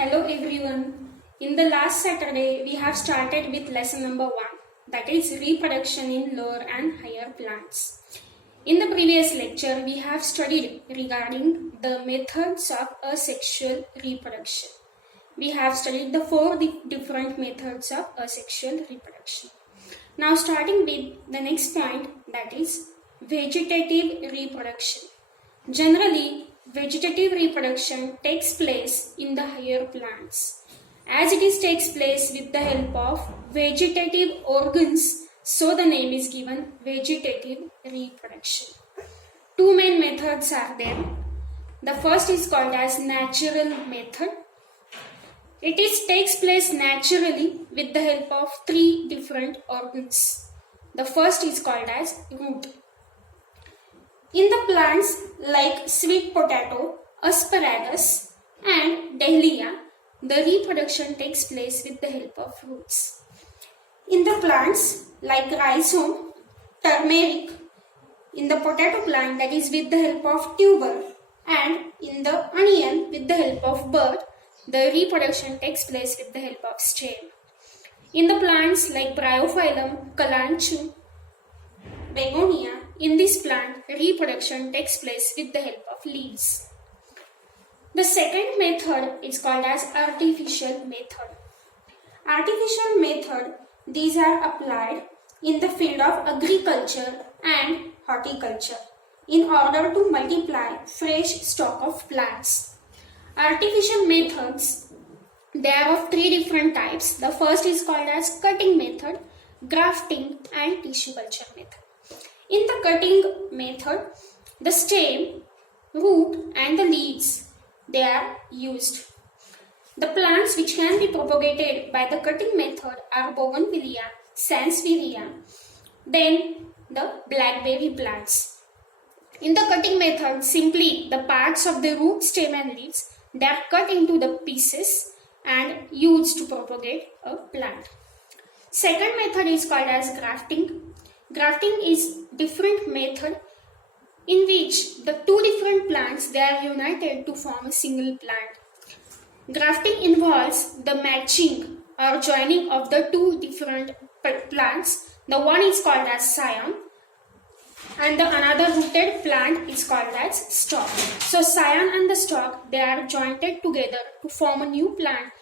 Hello everyone. In the last Saturday, we have started with lesson number 1, that is reproduction in lower and higher plants. In the previous lecture, we have studied regarding the methods of asexual reproduction. We have studied the 4 different methods of asexual reproduction. Now starting with the next point, that is vegetative reproduction. Generally, vegetative reproduction takes place in the higher plants. As it takes place with the help of vegetative organs, so the name is given vegetative reproduction. 2 main methods are there. The first is called as natural method. It takes place naturally with the help of 3 different organs. The first is called as root. In the plants like sweet potato, asparagus and dahlia, the reproduction takes place with the help of roots. In the plants like rhizome, turmeric, in the potato plant that is with the help of tuber, and in the onion with the help of bud, the reproduction takes place with the help of stem. In the plants like bryophyllum, kalanchoe, begonia, in this plant, reproduction takes place with the help of leaves. The second method is called as artificial method. Artificial method, these are applied in the field of agriculture and horticulture in order to multiply fresh stock of plants. Artificial methods, they are of 3 different types. The first is called as cutting method, grafting and tissue culture method. In the cutting method, the stem, root and the leaves, they are used. The plants which can be propagated by the cutting method are bougainvillea, sansevieria, then the blackberry plants. In the cutting method, simply the parts of the root, stem and leaves, they are cut into the pieces and used to propagate a plant. Second method is called as grafting. Grafting is different method in which the 2 different plants, they are united to form a single plant. Grafting involves the matching or joining of the 2 different plants. The one is called as scion and the another rooted plant is called as stalk. So scion and the stalk, they are jointed together to form a new plant.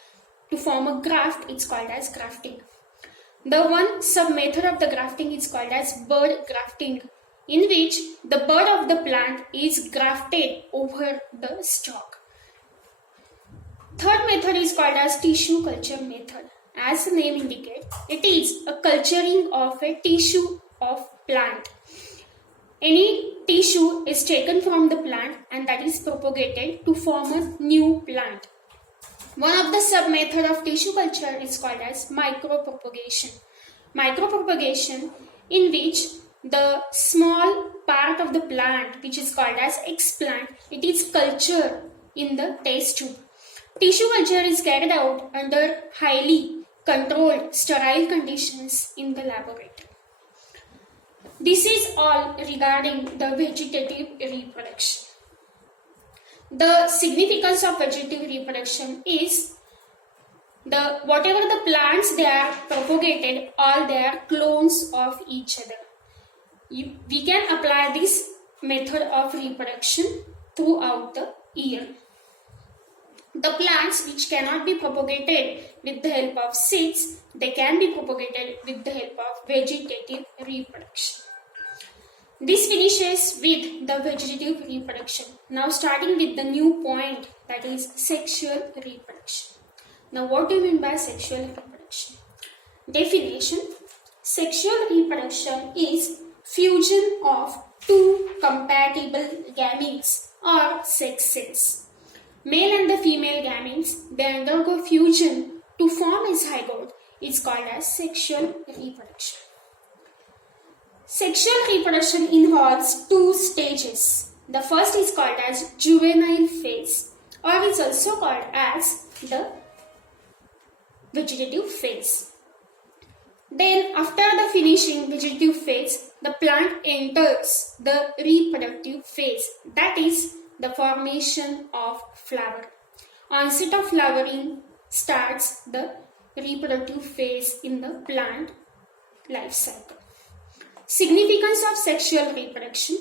To form a graft, it's called as grafting. The one sub-method of the grafting is called as bud grafting, in which the bud of the plant is grafted over the stalk. Third method is called as tissue culture method. As the name indicates, it is a culturing of a tissue of plant. Any tissue is taken from the plant and that is propagated to form a new plant. One of the sub-method of tissue culture is called as micropropagation. Micropropagation, in which the small part of the plant, which is called as explant, it is cultured in the test tube. Tissue culture is carried out under highly controlled sterile conditions in the laboratory. This is all regarding the vegetative reproduction. The significance of vegetative reproduction is whatever the plants they are propagated, all they are clones of each other. We can apply this method of reproduction throughout the year. The plants which cannot be propagated with the help of seeds, they can be propagated with the help of vegetative reproduction. This finishes with the vegetative reproduction. Now starting with the new point, that is sexual reproduction. Now what do you mean by sexual reproduction? Definition: sexual reproduction is fusion of 2 compatible gametes or sex cells. Male and the female gametes, they undergo fusion to form a zygote. It's called as sexual reproduction. Sexual reproduction involves 2 stages. The first is called as juvenile phase, or it's also called as the vegetative phase. Then after the finishing vegetative phase, the plant enters the reproductive phase, that is the formation of flower. Onset of flowering starts the reproductive phase in the plant life cycle. Significance of sexual reproduction.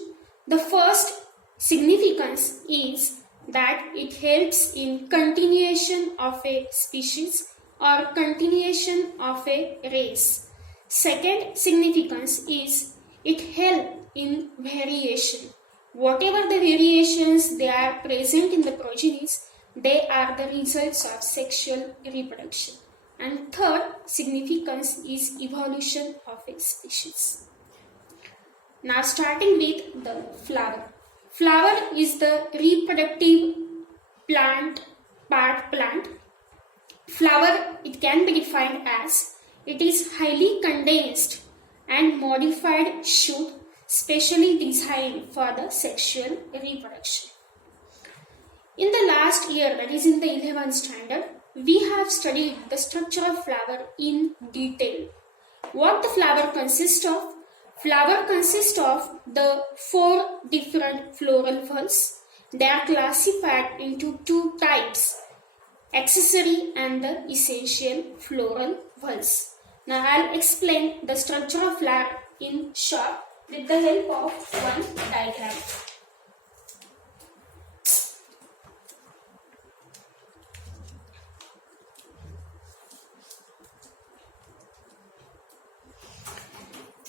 The first significance is that it helps in continuation of a species or continuation of a race. Second significance is it helps in variation. Whatever the variations they are present in the progenies, they are the results of sexual reproduction. And third significance is evolution of a species. Now starting with the flower. Flower is the reproductive plant. Flower, it can be defined as it is highly condensed and modified shoot specially designed for the sexual reproduction. In the last year, that is in the 11th standard, we have studied the structure of flower in detail. What the flower consists of? Flower consists of the 4 different floral whorls. They are classified into 2 types, accessory and the essential floral whorls. Now I'll explain the structure of flower in short with the help of one diagram.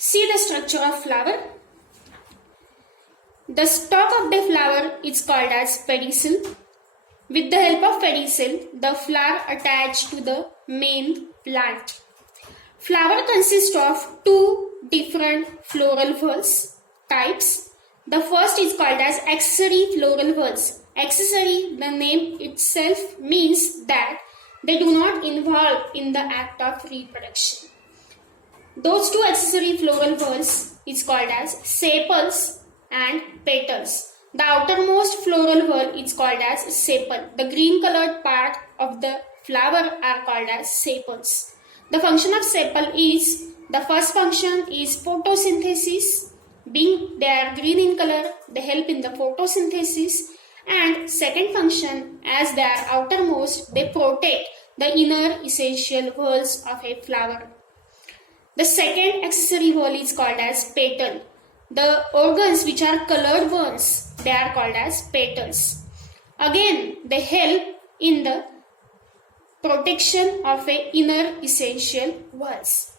See the structure of flower. The stalk of the flower is called as pedicel. With the help of pedicel, the flower attached to the main plant. Flower consists of 2 different floral whorls types. The first is called as accessory floral whorls. Accessory, the name itself means that they do not involve in the act of reproduction. Those 2 accessory floral whorls is called as sepals and petals. The outermost floral whorl is called as sepal. The green colored part of the flower are called as sepals. The function of sepal is, the first function is photosynthesis. Being they are green in color, they help in the photosynthesis. And second function, as they are outermost, they protect the inner essential whorls of a flower. The second accessory whorl is called as petal. The organs which are colored ones, they are called as petals. Again, they help in the protection of a inner essential whorls.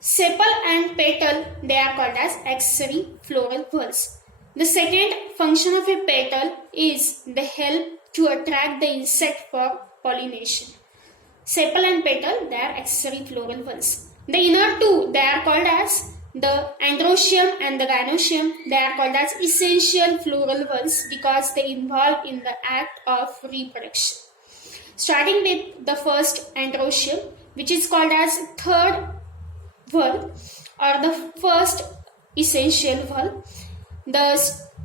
Sepal and petal, they are called as accessory floral whorls. The second function of a petal is they help to attract the insect for pollination. Sepal and petal, they are accessory floral whorls. The inner 2, they are called as the androecium and the gynoecium. They are called as essential floral whorls because they involve in the act of reproduction. Starting with the first androecium, which is called as third whorl or the first essential whorl. The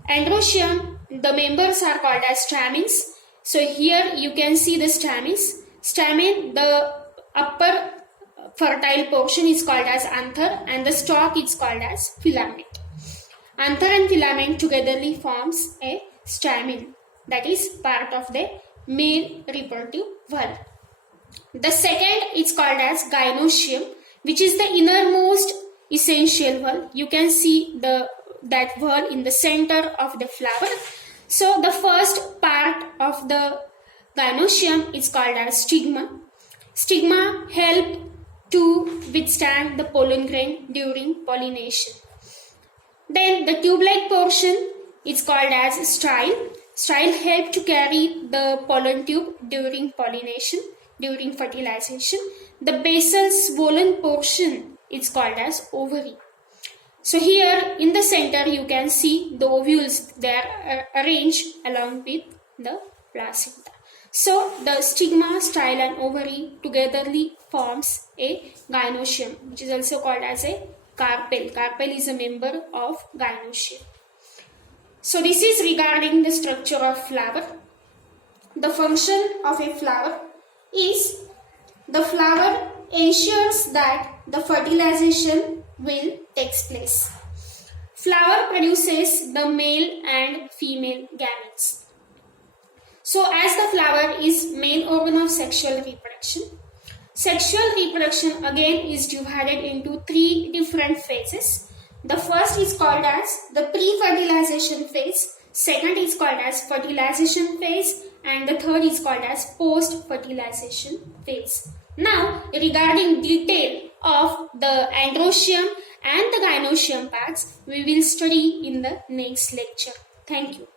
androecium, the members are called as stamens. So here you can see the stamens. Stamen, the upper fertile portion is called as anther and the stalk is called as filament. Anther and filament togetherly forms a stamen, that is part of the male reproductive whorl. The second is called as gynoecium, which is the innermost essential whorl. You can see that whorl in the center of the flower. So the first part of the gynoecium is called as stigma. Stigma help to withstand the pollen grain during pollination. Then the tube-like portion is called as style. Style help to carry the pollen tube during pollination, during fertilization. The basal swollen portion is called as ovary. So here in the center you can see the ovules, they are arranged along with the placenta. So the stigma, style and ovary togetherly forms a gynoecium, which is also called as a carpel. Carpel is a member of gynoecium. So this is regarding the structure of flower. The function of a flower is the flower ensures that the fertilization will take place. Flower produces the male and female gametes. So as the flower is main organ of sexual reproduction, sexual reproduction again is divided into three different phases. The first is called as the pre-fertilization phase, second is called as fertilization phase, and the third is called as post-fertilization phase. Now, regarding detail of the androecium and the gynoecium parts, we will study in the next lecture. Thank you.